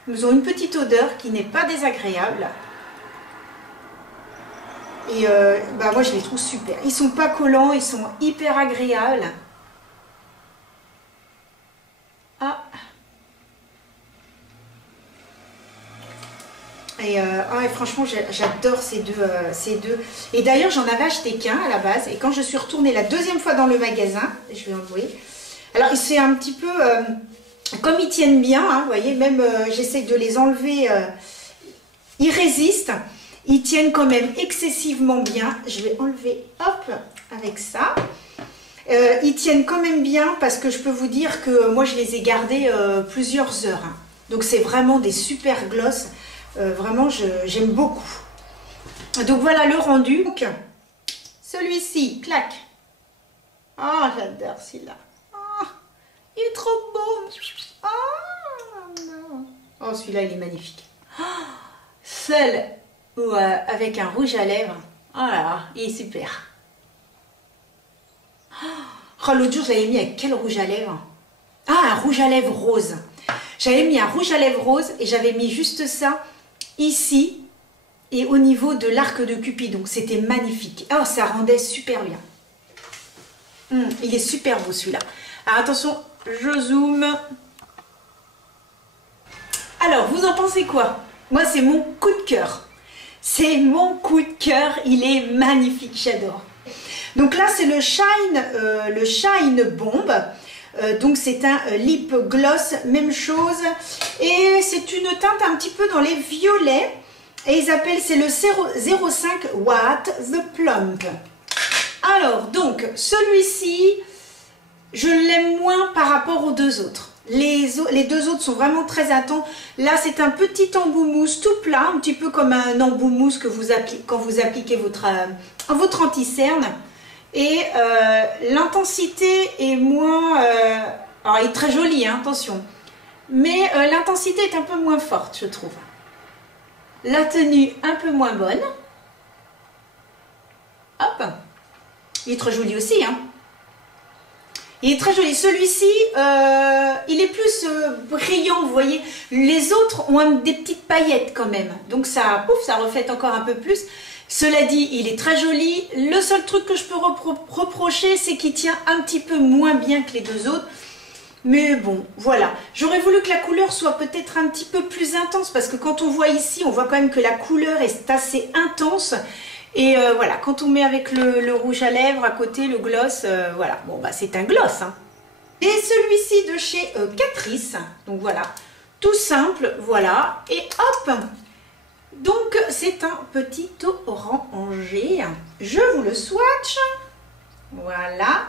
Ils ont une petite odeur qui n'est pas désagréable. Et bah moi je les trouve super. Ils sont pas collants, ils sont hyper agréables. Ah. Et franchement j'adore ces deux. Et d'ailleurs j'en avais acheté qu'un à la base. Et quand je suis retournée la deuxième fois dans le magasin, je vais enlever. Alors c'est un petit peu comme ils tiennent bien, hein, vous voyez, même j'essaie de les enlever, ils résistent. Ils tiennent quand même excessivement bien. Je vais enlever, hop, avec ça. Ils tiennent quand même bien parce que je peux vous dire que moi, je les ai gardés plusieurs heures. Hein. Donc, c'est vraiment des super glosses. Vraiment, j'aime beaucoup. Donc, voilà le rendu. Donc, celui-ci, clac. Oh, j'adore celui-là. Oh, il est trop beau. Oh, celui-là, il est magnifique. Oh, seul... ou avec un rouge à lèvres. Oh là là, il est super. Oh, l'autre jour, j'avais mis avec quel rouge à lèvres? Ah, un rouge à lèvres rose. J'avais mis un rouge à lèvres rose et j'avais mis juste ça ici et au niveau de l'arc de Cupid. Donc, c'était magnifique. Oh, ça rendait super bien. Il est super beau celui-là. Alors, attention, je zoome. Alors, vous en pensez quoi? Moi, c'est mon coup de cœur. C'est mon coup de cœur, il est magnifique, j'adore. Donc là, c'est le Shine Bomb. Donc c'est un lip gloss, même chose. Et c'est une teinte un petit peu dans les violets. Et ils appellent, c'est le 0,5 Watt The Plump. Alors, donc, celui-ci, je l'aime moins par rapport aux deux autres. Les deux autres sont vraiment très intenses. Là, c'est un petit embout mousse tout plat, un petit peu comme un embout mousse que vous appliquez quand vous appliquez votre anti-cerne. Et l'intensité est moins... alors, il est très joli, hein, attention. Mais l'intensité est un peu moins forte, je trouve. La tenue, un peu moins bonne. Hop. Il est très joli aussi, hein. Il est très joli. Celui-ci, il est plus brillant, vous voyez. Les autres ont des petites paillettes quand même. Donc ça, pouf, ça reflète encore un peu plus. Cela dit, il est très joli. Le seul truc que je peux reprocher, c'est qu'il tient un petit peu moins bien que les deux autres. Mais bon, voilà. J'aurais voulu que la couleur soit peut-être un petit peu plus intense. Parce que quand on voit ici, on voit quand même que la couleur est assez intense. Et voilà, quand on met avec le rouge à lèvres à côté, le gloss, voilà. Bon, bah c'est un gloss. Hein. Et celui-ci de chez Catrice. Donc voilà, tout simple, voilà. Et hop. Donc c'est un petit orangé. Je vous le swatch. Voilà.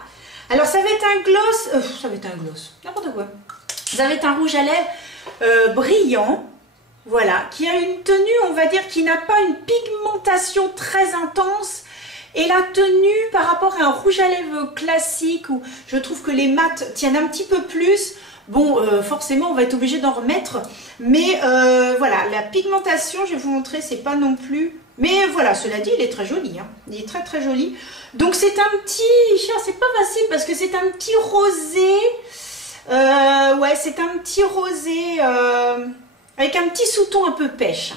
Alors ça va être un gloss, n'importe quoi. Ça va être un rouge à lèvres brillant. Voilà, qui a une tenue, on va dire, qui n'a pas une pigmentation très intense. Et la tenue, par rapport à un rouge à lèvres classique, où je trouve que les mats tiennent un petit peu plus, bon, forcément, on va être obligé d'en remettre. Mais voilà, la pigmentation, je vais vous montrer, c'est pas non plus... Mais voilà, cela dit, il est très joli. Hein. Il est très très joli. Donc c'est un petit... C'est pas facile parce que c'est un petit rosé. Ouais, c'est un petit rosé... avec un petit sous-ton un peu pêche.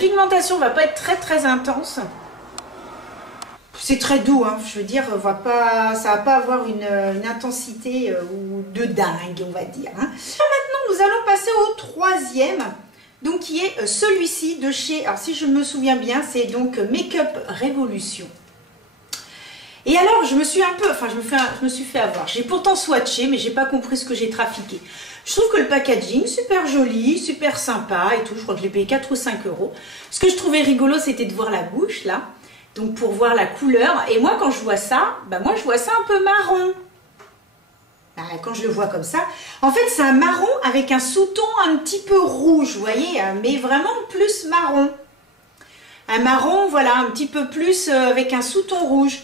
La pigmentation va pas être très très intense. C'est très doux, hein. Je veux dire, ça va pas avoir une intensité ou de dingue, on va dire. Hein. Maintenant, nous allons passer au troisième, donc qui est celui-ci de chez, alors si je me souviens bien, c'est donc Make Up Revolution. Et alors, je me suis fait avoir. J'ai pourtant swatché, mais j'ai pas compris ce que j'ai trafiqué. Je trouve que le packaging, super joli, super sympa et tout. Je crois que je l'ai payé 4 ou 5 euros. Ce que je trouvais rigolo, c'était de voir la bouche, là. Donc pour voir la couleur. Et moi quand je vois ça, moi je vois ça un peu marron. Quand je le vois comme ça, en fait c'est un marron avec un sous-ton un petit peu rouge, vous voyez, mais vraiment plus marron. Un marron, voilà, un petit peu plus avec un sous-ton rouge.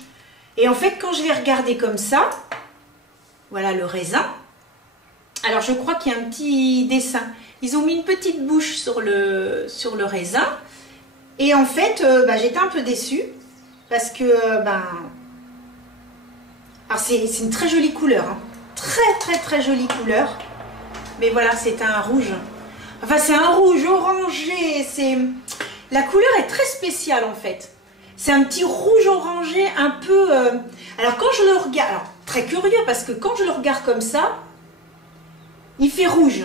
Et en fait quand je vais regarder comme ça, voilà le raisin. Alors je crois qu'il y a un petit dessin. Ils ont mis une petite bouche sur le raisin. Et en fait, j'étais un peu déçue. Parce que, alors c'est une très jolie couleur. Hein. Très jolie couleur. Mais voilà, c'est un rouge. Enfin, c'est un rouge orangé. La couleur est très spéciale en fait. C'est un petit rouge orangé un peu... Alors quand je le regarde... Alors, très curieux parce que quand je le regarde comme ça, il fait rouge.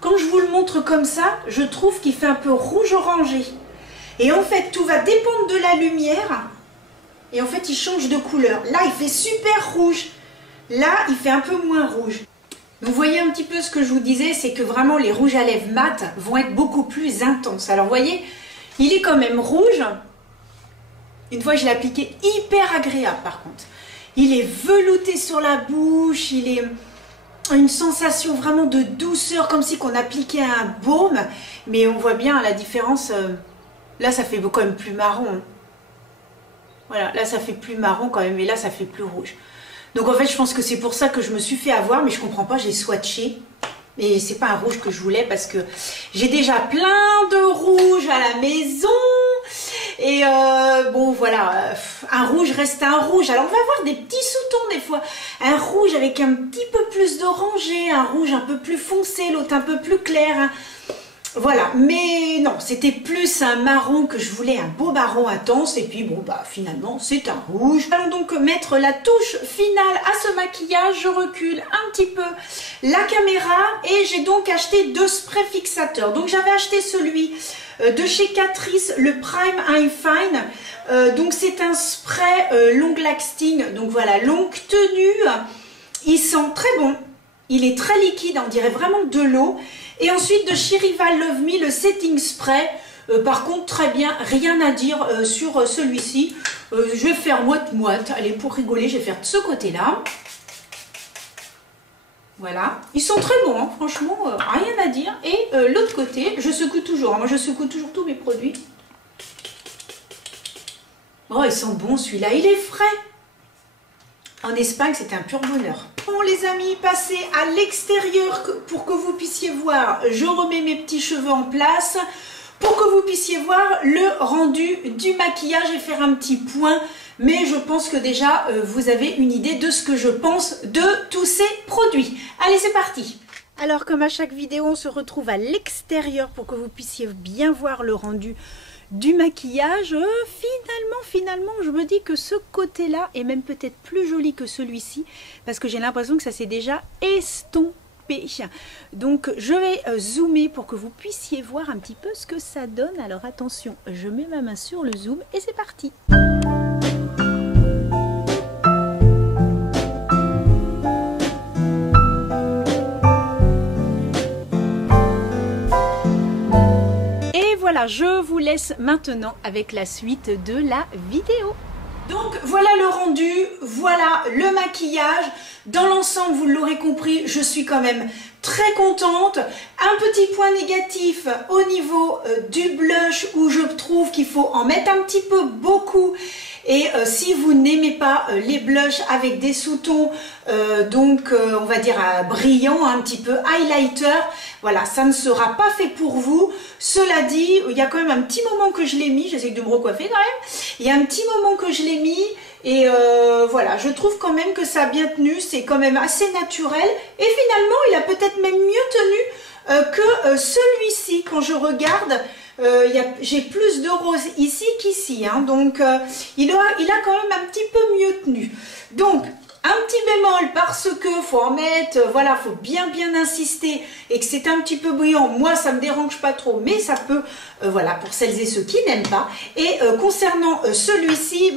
Quand je vous le montre comme ça, je trouve qu'il fait un peu rouge orangé. Et en fait, tout va dépendre de la lumière. Et en fait, il change de couleur. Là, il fait super rouge. Là, il fait un peu moins rouge. Donc, vous voyez un petit peu ce que je vous disais, c'est que vraiment, les rouges à lèvres mat vont être beaucoup plus intenses. Alors, vous voyez, il est quand même rouge. Une fois que je l'ai appliqué, hyper agréable par contre. Il est velouté sur la bouche, il est une sensation vraiment de douceur, comme si on appliquait un baume. Mais on voit bien la différence. Là, ça fait quand même plus marron. Voilà, là, ça fait plus marron quand même. Et là, ça fait plus rouge. Donc, en fait, je pense que c'est pour ça que je me suis fait avoir. Mais je comprends pas, j'ai swatché. Et c'est pas un rouge que je voulais parce que j'ai déjà plein de rouge à la maison. Et bon, voilà, un rouge reste un rouge. Alors, on va avoir des petits sous-tons des fois. Un rouge avec un petit peu plus d'orangé, un rouge un peu plus foncé, l'autre un peu plus clair. Hein. Voilà, mais non, c'était plus un marron que je voulais, un beau marron intense. Et puis bon, finalement, c'est un rouge. Allons donc mettre la touche finale à ce maquillage. Je recule un petit peu la caméra et j'ai donc acheté 2 sprays fixateurs. Donc j'avais acheté celui de chez Catrice, le Prime Eye Fine. Donc c'est un spray long lasting, donc voilà, longue tenue. Il sent très bon, il est très liquide, on dirait vraiment de l'eau. Et ensuite de chez Rival Love Me, le setting spray. Par contre, très bien, rien à dire sur celui-ci. Je vais faire moite-moite. Allez, pour rigoler, je vais faire de ce côté-là. Voilà. Ils sont très bons, hein, franchement, rien à dire. Et l'autre côté, je secoue toujours. Moi, je secoue toujours tous mes produits. Oh, ils sont bons, celui-là. Il est frais. En Espagne, c'était un pur bonheur. Bon les amis, passez à l'extérieur pour que vous puissiez voir. Je remets mes petits cheveux en place pour que vous puissiez voir le rendu du maquillage et faire un petit point. Mais je pense que déjà, vous avez une idée de ce que je pense de tous ces produits. Allez, c'est parti! Alors, comme à chaque vidéo, on se retrouve à l'extérieur pour que vous puissiez bien voir le rendu du maquillage. Finalement, je me dis que ce côté-là est même peut-être plus joli que celui-ci parce que j'ai l'impression que ça s'est déjà estompé. Donc, je vais zoomer pour que vous puissiez voir un petit peu ce que ça donne. Alors, attention, je mets ma main sur le zoom et c'est parti. Voilà, je vous laisse maintenant avec la suite de la vidéo. Donc voilà le rendu, voilà le maquillage. Dans l'ensemble, vous l'aurez compris, je suis quand même très contente. Un petit point négatif au niveau du blush où je trouve qu'il faut en mettre un petit peu beaucoup. Et si vous n'aimez pas les blushs avec des sous-tons, on va dire brillants, un petit peu highlighter, voilà, ça ne sera pas fait pour vous. Cela dit, il y a quand même un petit moment que je l'ai mis, j'essaie de me recoiffer quand même. Il y a un petit moment que je l'ai mis et voilà, je trouve quand même que ça a bien tenu, c'est quand même assez naturel. Et finalement, il a peut-être même mieux tenu que celui-ci quand je regarde. J'ai plus de rose ici qu'ici, hein, donc il a quand même un petit peu mieux tenu. Donc un petit bémol parce que faut en mettre, voilà, faut bien insister et que c'est un petit peu brillant. Moi ça me dérange pas trop, mais ça peut, voilà, pour celles et ceux qui n'aiment pas. Et concernant celui-ci,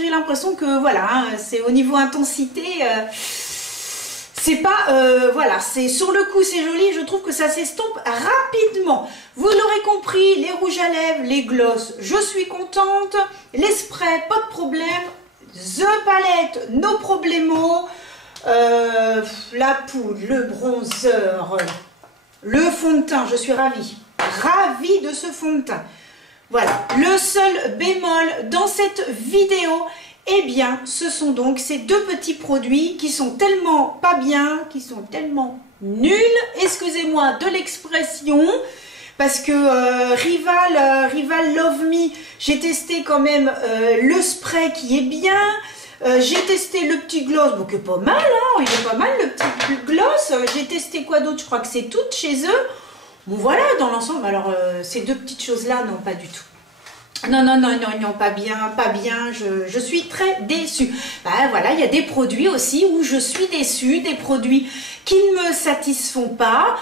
j'ai l'impression que voilà, hein, c'est au niveau intensité. c'est pas, voilà, c'est sur le coup c'est joli, je trouve que ça s'estompe rapidement. Vous l'aurez compris, les rouges à lèvres, les glosses, je suis contente. Les sprays, pas de problème. The palette, no problemo. La poudre, le bronzer, le fond de teint, je suis ravie. Ravie de ce fond de teint. Voilà, le seul bémol dans cette vidéo, eh bien, ce sont donc ces deux petits produits qui sont tellement pas bien, qui sont tellement nuls, excusez-moi de l'expression, parce que Rival Love Me, j'ai testé quand même le spray qui est bien, j'ai testé le petit gloss, donc pas mal, hein, il est pas mal le petit gloss, j'ai testé quoi d'autre, je crois que c'est tout chez eux. Bon voilà, dans l'ensemble, alors ces deux petites choses-là, non, pas du tout. Non, pas bien, je suis très déçue. Ben voilà, il y a des produits aussi où je suis déçue, des produits qui ne me satisfont pas.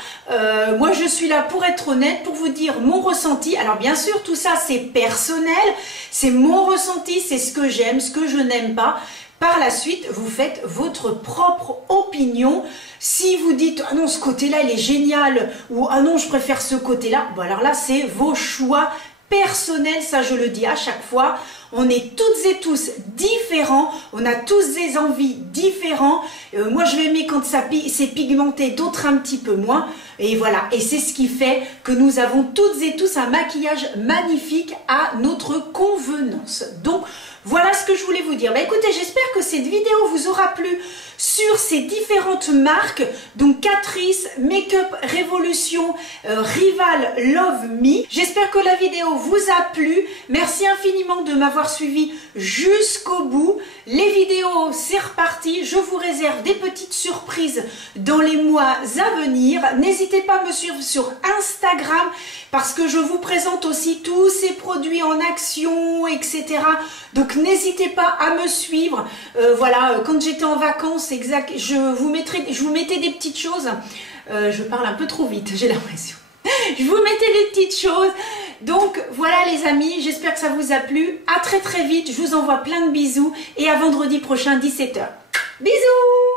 Moi, je suis là pour être honnête, pour vous dire mon ressenti. Alors bien sûr, tout ça, c'est personnel, c'est mon ressenti, c'est ce que j'aime, ce que je n'aime pas. Par la suite, vous faites votre propre opinion. Si vous dites « Ah non, ce côté-là, il est génial » ou « Ah non, je préfère ce côté-là », bon alors là, c'est vos choix personnels, ça je le dis à chaque fois. On est toutes et tous différents, on a tous des envies différentes. Moi, je vais aimer quand c'est pigmenté, d'autres un petit peu moins. Et voilà, et c'est ce qui fait que nous avons toutes et tous un maquillage magnifique à notre convenance. Donc, voilà ce que je voulais vous dire. Bah, écoutez, j'espère que cette vidéo vous aura plu sur ces différentes marques. Donc Catrice, Makeup Revolution, Rival Love Me. J'espère que la vidéo vous a plu. Merci infiniment de m'avoir suivi jusqu'au bout. Les vidéos, c'est reparti. Je vous réserve des petites surprises dans les mois à venir. N'hésitez pas à me suivre sur Instagram parce que je vous présente aussi tous ces produits en action, etc. Donc n'hésitez pas à me suivre. Voilà, quand j'étais en vacances, exact, je vous mettais des petites choses. Je parle un peu trop vite, j'ai l'impression. Je vous mettais des petites choses. Donc voilà les amis, j'espère que ça vous a plu. À très vite, je vous envoie plein de bisous et à vendredi prochain 17 h. Bisous!